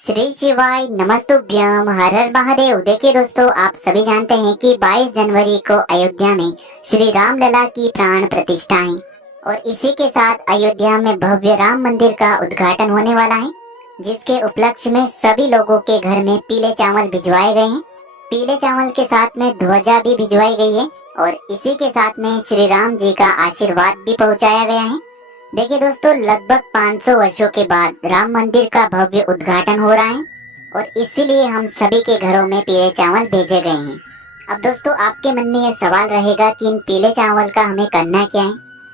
श्री शिवाय नमस्तुभ्यम हर हर महादेव। देखिए दोस्तों, आप सभी जानते हैं कि 22 जनवरी को अयोध्या में श्री राम लला की प्राण प्रतिष्ठा है और इसी के साथ अयोध्या में भव्य राम मंदिर का उद्घाटन होने वाला है, जिसके उपलक्ष्य में सभी लोगों के घर में पीले चावल भिजवाए गए हैं। पीले चावल के साथ में ध्वजा भी भिजवाई गई है और इसी के साथ में श्री राम जी का आशीर्वाद भी पहुंचाया गया है। देखिए दोस्तों, लगभग 500 वर्षों के बाद राम मंदिर का भव्य उद्घाटन हो रहा है और इसीलिए हम सभी के घरों में पीले चावल भेजे गए हैं। अब दोस्तों, आपके मन में यह सवाल रहेगा कि इन पीले चावल का हमें करना क्या है।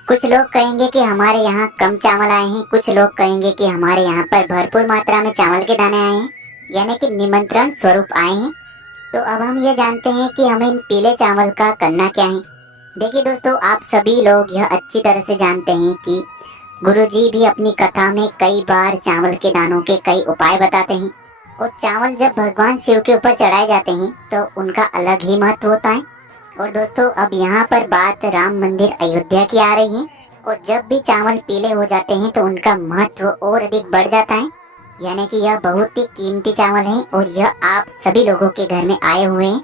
कुछ लोग कहेंगे कि हमारे यहाँ कम चावल आए हैं, कुछ लोग कहेंगे कि हमारे यहाँ पर भरपूर मात्रा में चावल के दाने आए हैं, यानी कि निमंत्रण स्वरूप आए हैं। तो अब हम ये जानते हैं कि हमें इन पीले चावल का करना क्या है। देखिए दोस्तों, आप सभी लोग यह अच्छी तरह से जानते हैं कि गुरुजी भी अपनी कथा में कई बार चावल के दानों के कई उपाय बताते हैं और चावल जब भगवान शिव के ऊपर चढ़ाए जाते हैं तो उनका अलग ही महत्व होता है। और दोस्तों, अब यहाँ पर बात राम मंदिर अयोध्या की आ रही है और जब भी चावल पीले हो जाते हैं तो उनका महत्व और अधिक बढ़ जाता है, यानी कि यह बहुत ही कीमती चावल है और यह आप सभी लोगों के घर में आए हुए हैं।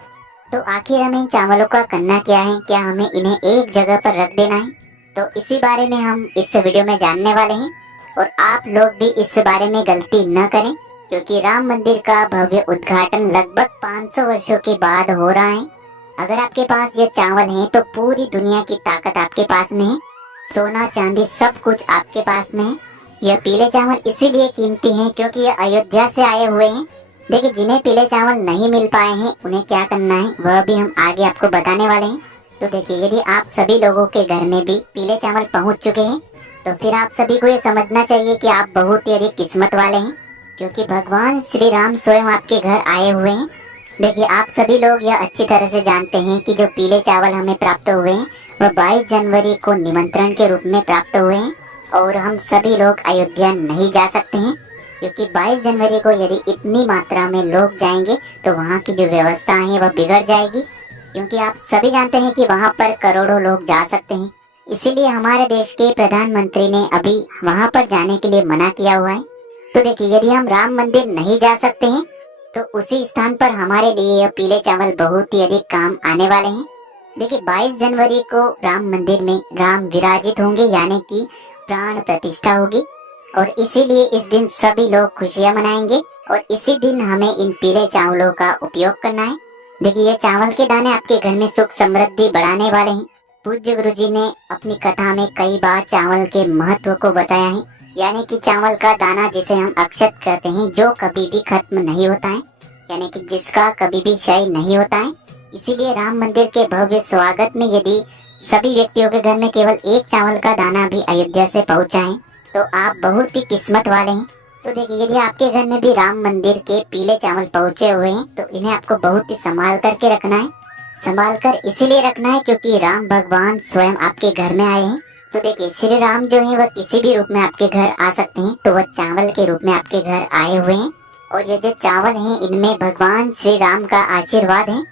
तो आखिर हमें इन चावलों का करना क्या है? क्या हमें इन्हें एक जगह पर रख देना है? तो इसी बारे में हम इस वीडियो में जानने वाले हैं और आप लोग भी इस बारे में गलती न करें, क्योंकि राम मंदिर का भव्य उद्घाटन लगभग 500 वर्षों के बाद हो रहा है। अगर आपके पास ये चावल हैं तो पूरी दुनिया की ताकत आपके पास में है, सोना चांदी सब कुछ आपके पास में है। यह पीले चावल इसीलिए कीमती हैं क्योंकि ये अयोध्या से आए हुए हैं। देखिए, जिन्हें पीले चावल नहीं मिल पाए हैं उन्हें क्या करना है वह भी हम आगे आपको बताने वाले हैं। तो देखिए, यदि आप सभी लोगों के घर में भी पीले चावल पहुंच चुके हैं तो फिर आप सभी को ये समझना चाहिए कि आप बहुत ही अधिक किस्मत वाले हैं, क्योंकि भगवान श्री राम स्वयं आपके घर आए हुए हैं। देखिए, आप सभी लोग यह अच्छी तरह से जानते हैं कि जो पीले चावल हमें प्राप्त हुए हैं वह 22 जनवरी को निमंत्रण के रूप में प्राप्त हुए हैं और हम सभी लोग अयोध्या नहीं जा सकते हैं, क्योंकि 22 जनवरी को यदि इतनी मात्रा में लोग जाएंगे तो वहाँ की जो व्यवस्था है वह बिगड़ जाएगी, क्योंकि आप सभी जानते हैं कि वहाँ पर करोड़ों लोग जा सकते हैं। इसीलिए हमारे देश के प्रधानमंत्री ने अभी वहाँ पर जाने के लिए मना किया हुआ है। तो देखिए, यदि हम राम मंदिर नहीं जा सकते हैं तो उसी स्थान पर हमारे लिए यह पीले चावल बहुत ही अधिक काम आने वाले हैं। देखिए, 22 जनवरी को राम मंदिर में राम विराजित होंगे, यानी कि प्राण प्रतिष्ठा होगी और इसीलिए इस दिन सभी लोग खुशियाँ मनाएंगे और इसी दिन हमें इन पीले चावलों का उपयोग करना है। देखिए, ये चावल के दाने आपके घर में सुख समृद्धि बढ़ाने वाले हैं। पूज्य गुरुजी ने अपनी कथा में कई बार चावल के महत्व को बताया है, यानी कि चावल का दाना जिसे हम अक्षत कहते हैं, जो कभी भी खत्म नहीं होता है, यानी कि जिसका कभी भी क्षय नहीं होता है। इसीलिए राम मंदिर के भव्य स्वागत में यदि सभी व्यक्तियों के घर में केवल एक चावल का दाना भी अयोध्या से पहुँचा है तो आप बहुत ही किस्मत वाले हैं। तो देखिए, यदि आपके घर में भी राम मंदिर के पीले चावल पहुंचे हुए हैं तो इन्हें आपको बहुत ही संभाल करके रखना है। संभाल कर इसीलिए रखना है क्योंकि राम भगवान स्वयं आपके घर में आए हैं। तो देखिए, श्री राम जो है वह किसी भी रूप में आपके घर आ सकते हैं, तो वह चावल के रूप में आपके घर आए हुए हैं और ये जो चावल हैं इनमें भगवान श्री राम का आशीर्वाद है।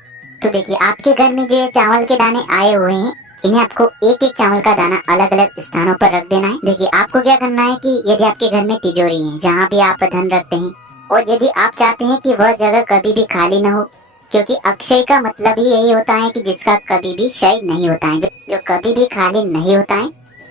तो देखिए, आपके घर में जो ये चावल के दाने आए हुए हैं इन्हें आपको एक एक चावल का दाना अलग अलग स्थानों पर रख देना है। देखिए, आपको क्या करना है कि यदि आपके घर में तिजोरी है जहाँ भी आप धन रखते हैं और यदि आप चाहते हैं कि वह जगह कभी भी खाली न हो, क्योंकि अक्षय का मतलब ही यही होता है कि जिसका कभी भी क्षय नहीं होता है, जो कभी भी खाली नहीं होता है।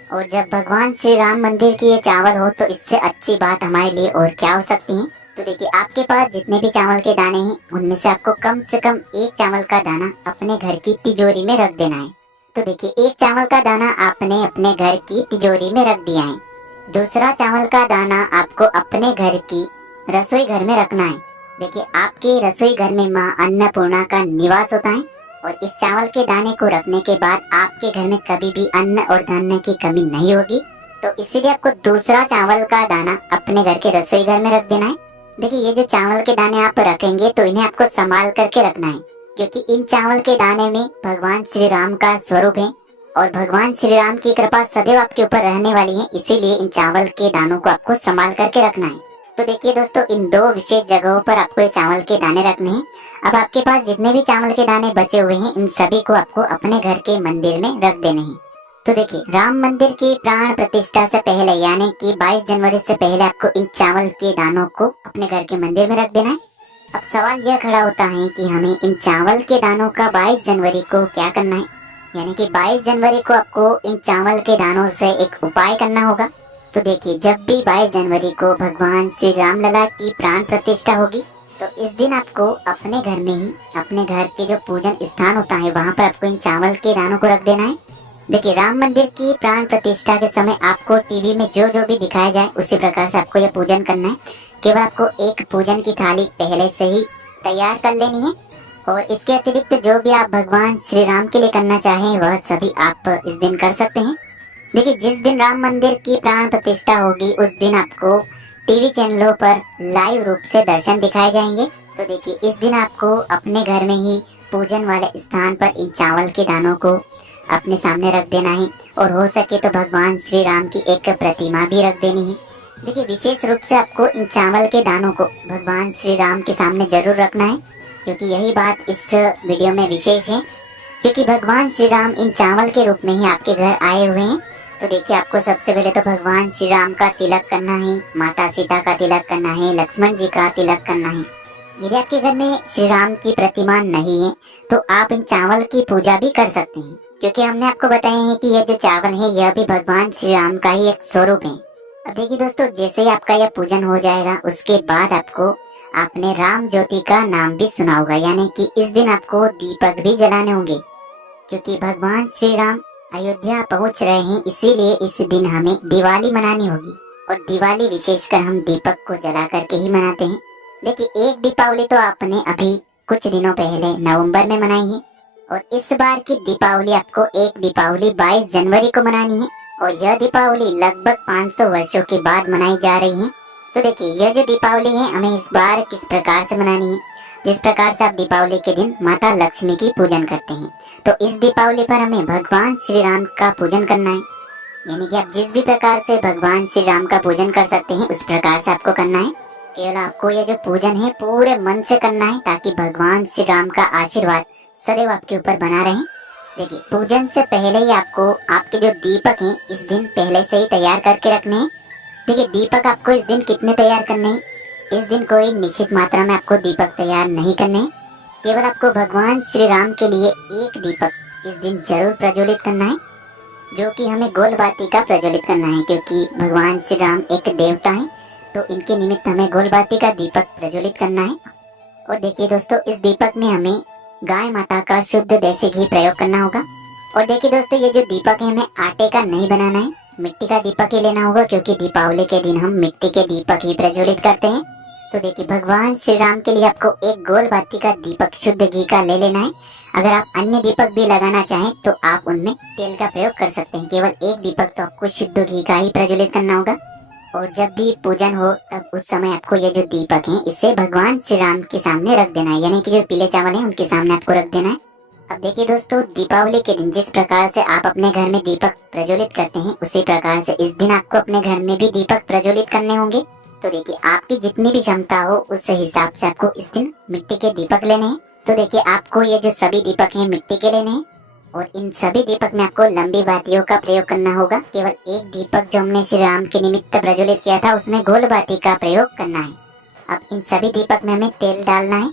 और जब भगवान श्री राम मंदिर की ये चावल हो तो इससे अच्छी बात हमारे लिए और क्या हो सकती है। तो देखिए, आपके पास जितने भी चावल के दाने हैं उनमें से आपको कम से कम एक चावल का दाना अपने घर की तिजोरी में रख देना है। तो देखिए, एक चावल का दाना आपने अपने घर की तिजोरी में रख दिया है। दूसरा चावल का दाना आपको अपने घर की रसोई घर में रखना है। देखिए, आपके रसोई घर में माँ अन्नपूर्णा का निवास होता है और इस चावल के दाने को रखने के बाद आपके घर में कभी भी अन्न और धान्य की कमी नहीं होगी। तो इसीलिए आपको दूसरा चावल का दाना अपने घर के रसोई घर में रख देना है। देखिए, ये जो चावल के दाने आप रखेंगे तो इन्हें आपको संभाल करके रखना है, क्योंकि इन चावल के दाने में भगवान श्री राम का स्वरूप है और भगवान श्री राम की कृपा सदैव आपके ऊपर रहने वाली है। इसीलिए इन चावल के दानों को आपको संभाल करके रखना है। तो देखिए दोस्तों, इन दो विशेष जगहों पर आपको ये चावल के दाने रखने हैं। अब आपके पास जितने भी चावल के दाने बचे हुए हैं इन सभी को आपको अपने घर के मंदिर में रख देने हैं। तो देखिए, राम मंदिर की प्राण प्रतिष्ठा से पहले यानी कि 22 जनवरी से पहले आपको इन चावल के दानों को अपने घर के मंदिर में रख देना है। अब सवाल यह खड़ा होता है कि हमें इन चावल के दानों का 22 जनवरी को क्या करना है, यानी कि 22 जनवरी को आपको इन चावल के दानों से एक उपाय करना होगा। तो देखिए, जब भी 22 जनवरी को भगवान श्री राम लला की प्राण प्रतिष्ठा होगी, तो इस दिन आपको अपने घर में ही अपने घर के जो पूजन स्थान होता है वहाँ पर आपको इन चावल के दानों को रख देना है। देखिए, राम मंदिर की प्राण प्रतिष्ठा के समय आपको टीवी में जो जो भी दिखाया जाए उसी प्रकार से आपको यह पूजन करना है। केवल आपको एक पूजन की थाली पहले से ही तैयार कर लेनी है, और इसके अतिरिक्त जो भी आप भगवान श्री राम के लिए करना चाहें वह सभी आप इस दिन कर सकते हैं। देखिए, जिस दिन राम मंदिर की प्राण प्रतिष्ठा होगी उस दिन आपको टीवी चैनलों पर लाइव रूप से दर्शन दिखाए जाएंगे। तो देखिए, इस दिन आपको अपने घर में ही पूजन वाले स्थान पर इन चावल के दानों को अपने सामने रख देना है, और हो सके तो भगवान श्री राम की एक प्रतिमा भी रख देनी है। देखिए, विशेष रूप से आपको इन चावल के दानों को भगवान श्री राम के सामने जरूर रखना है, क्योंकि यही बात इस वीडियो में विशेष है, क्योंकि भगवान श्री राम इन चावल के रूप में ही आपके घर आए हुए हैं। तो देखिए, आपको सबसे पहले तो भगवान श्री राम का तिलक करना है, माता सीता का तिलक करना है, लक्ष्मण जी का तिलक करना है। यदि आपके घर में श्री राम की प्रतिमा नहीं है तो आप इन चावल की पूजा भी कर सकते हैं, क्योंकि हमने आपको बताया है कि यह जो चावल है यह भी भगवान श्री राम का ही एक स्वरूप है। अब देखिए दोस्तों, जैसे ही आपका यह पूजन हो जाएगा उसके बाद आपको आपने राम ज्योति का नाम भी सुना होगा, यानी कि इस दिन आपको दीपक भी जलाने होंगे, क्योंकि भगवान श्री राम अयोध्या पहुंच रहे हैं, इसीलिए इस दिन हमें दिवाली मनानी होगी। और दिवाली विशेषकर हम दीपक को जला करके ही मनाते हैं। देखिए, एक दीपावली तो आपने अभी कुछ दिनों पहले नवंबर में मनाई है, और इस बार की दीपावली आपको एक दीपावली 22 जनवरी को मनानी है, और यह दीपावली लगभग 500 वर्षों के बाद मनाई जा रही है। तो देखिए, यह जो दीपावली है हमें इस बार किस प्रकार से मनानी है। जिस प्रकार से आप दीपावली के दिन माता लक्ष्मी की पूजन करते हैं, तो इस दीपावली पर हमें भगवान श्री राम का पूजन करना है। यानी कि आप जिस भी प्रकार से भगवान श्री राम का पूजन कर सकते हैं उस प्रकार से आपको करना है। केवल आपको यह जो पूजन है पूरे मन से करना है, ताकि भगवान श्री राम का आशीर्वाद सदैव आपके ऊपर बना रहे। देखिए, पूजन से पहले ही आपको आपके जो दीपक हैं इस दिन पहले से ही तैयार करके रखने हैं। देखिए, दीपक आपको इस दिन कितने तैयार करने हैं, इस दिन कोई निश्चित मात्रा में आपको दीपक तैयार नहीं करने हैं। केवल आपको भगवान श्री राम के लिए एक दीपक इस दिन जरूर प्रज्वलित करना है, जो कि हमें गोल बाती का प्रज्वलित करना है, क्योंकि भगवान श्री राम एक देवता है, तो इनके निमित्त हमें गोल बाती का दीपक प्रज्वलित करना है। और देखिए दोस्तों, इस दीपक में हमें गाय माता का शुद्ध देसी घी प्रयोग करना होगा। और देखिए दोस्तों, ये जो दीपक है हमें आटे का नहीं बनाना है, मिट्टी का दीपक ही लेना होगा, क्योंकि दीपावली के दिन हम मिट्टी के दीपक ही प्रज्वलित करते हैं। तो देखिए, भगवान श्री राम के लिए आपको एक गोल बाती का दीपक शुद्ध घी का ले लेना है। अगर आप अन्य दीपक भी लगाना चाहें तो आप उनमें तेल का प्रयोग कर सकते हैं। केवल एक दीपक तो आपको शुद्ध घी का ही प्रज्वलित करना होगा। और जब भी पूजन हो तब उस समय आपको ये जो दीपक है इसे भगवान श्री राम के सामने रख देना है, यानी कि जो पीले चावल है उनके सामने आपको रख देना है। अब देखिए दोस्तों, दीपावली के दिन जिस प्रकार से आप अपने घर में दीपक प्रज्वलित करते हैं उसी प्रकार से इस दिन आपको अपने घर में भी दीपक प्रज्वलित करने होंगे। तो देखिए, आपकी जितनी भी क्षमता हो उस हिसाब से आपको इस दिन मिट्टी के दीपक लेने हैं। तो देखिए, आपको ये जो सभी दीपक हैं मिट्टी के लेने हैं, और इन सभी दीपक में आपको लंबी बातियों का प्रयोग करना होगा। केवल एक दीपक जो हमने श्री राम के निमित्त प्रज्वलित किया था उसमें गोल बाती का प्रयोग करना है। अब इन सभी दीपक में हमें तेल डालना है।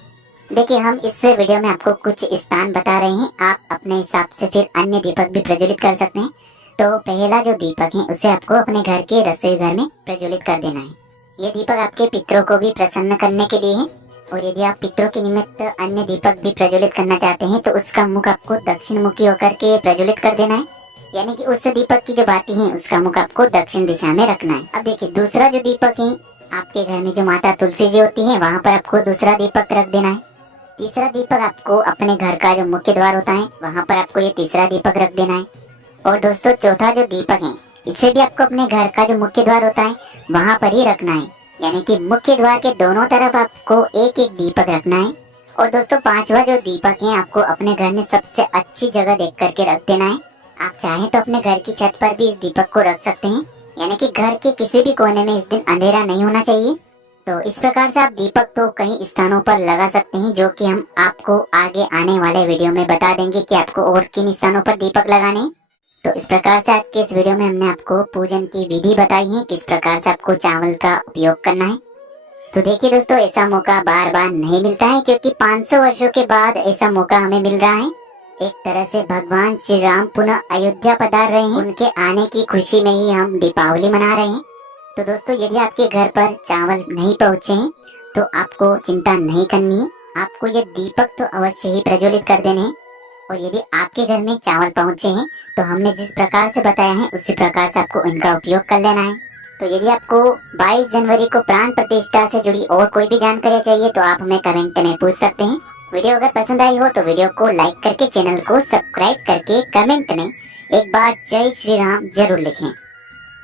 देखिए, हम इस वीडियो में आपको कुछ स्थान बता रहे हैं, आप अपने हिसाब से फिर अन्य दीपक भी प्रज्वलित कर सकते हैं। तो पहला जो दीपक है उसे आपको अपने घर के रसोई घर में प्रज्वलित कर देना है। ये दीपक आपके पितरों को भी प्रसन्न करने के लिए है, और यदि आप पितरों के निमित्त अन्य दीपक भी प्रज्वलित करना चाहते हैं तो उसका मुख आपको दक्षिण मुखी होकर के प्रज्वलित कर देना है, यानी कि उस दीपक की जो बाती है उसका मुख आपको दक्षिण दिशा में रखना है। अब देखिए, दूसरा जो दीपक है आपके घर में जो माता तुलसी जी होती है वहाँ पर आपको दूसरा दीपक रख देना है। तीसरा दीपक आपको अपने घर का जो मुख्य द्वार होता है वहाँ पर आपको ये तीसरा दीपक रख देना है। और दोस्तों, चौथा जो दीपक है इसे भी आपको अपने घर का जो मुख्य द्वार होता है वहाँ पर ही रखना है, यानी कि मुख्य द्वार के दोनों तरफ आपको एक एक दीपक रखना है। और दोस्तों, पांचवा जो दीपक है आपको अपने घर में सबसे अच्छी जगह देख करके रख देना है। आप चाहें तो अपने घर की छत पर भी इस दीपक को रख सकते हैं, यानी कि घर के किसी भी कोने में इस दिन अंधेरा नहीं होना चाहिए। तो इस प्रकार से आप दीपक तो कई स्थानों पर लगा सकते हैं, जो कि हम आपको आगे आने वाले वीडियो में बता देंगे कि आपको और किन स्थानों पर दीपक लगाने। तो इस प्रकार से आज के इस वीडियो में हमने आपको पूजन की विधि बताई है, किस प्रकार से आपको चावल का उपयोग करना है। तो देखिए दोस्तों, ऐसा मौका बार बार नहीं मिलता है, क्योंकि 500 वर्षों के बाद ऐसा मौका हमें मिल रहा है। एक तरह से भगवान श्री राम पुनः अयोध्या पधार रहे हैं। उनके आने की खुशी में ही हम दीपावली मना रहे हैं। तो दोस्तों, यदि आपके घर पर चावल नहीं पहुँचे हैं तो आपको चिंता नहीं करनी है। आपको ये दीपक तो अवश्य ही प्रज्वलित कर देने हैं। और यदि आपके घर में चावल पहुँचे हैं तो हमने जिस प्रकार से बताया है उसी प्रकार से आपको इनका उपयोग कर लेना है। तो यदि आपको 22 जनवरी को प्राण प्रतिष्ठा से जुड़ी और कोई भी जानकारी चाहिए तो आप हमें कमेंट में पूछ सकते हैं। वीडियो अगर पसंद आई हो तो वीडियो को लाइक करके चैनल को सब्सक्राइब करके कमेंट में एक बार जय श्री राम जरूर लिखें।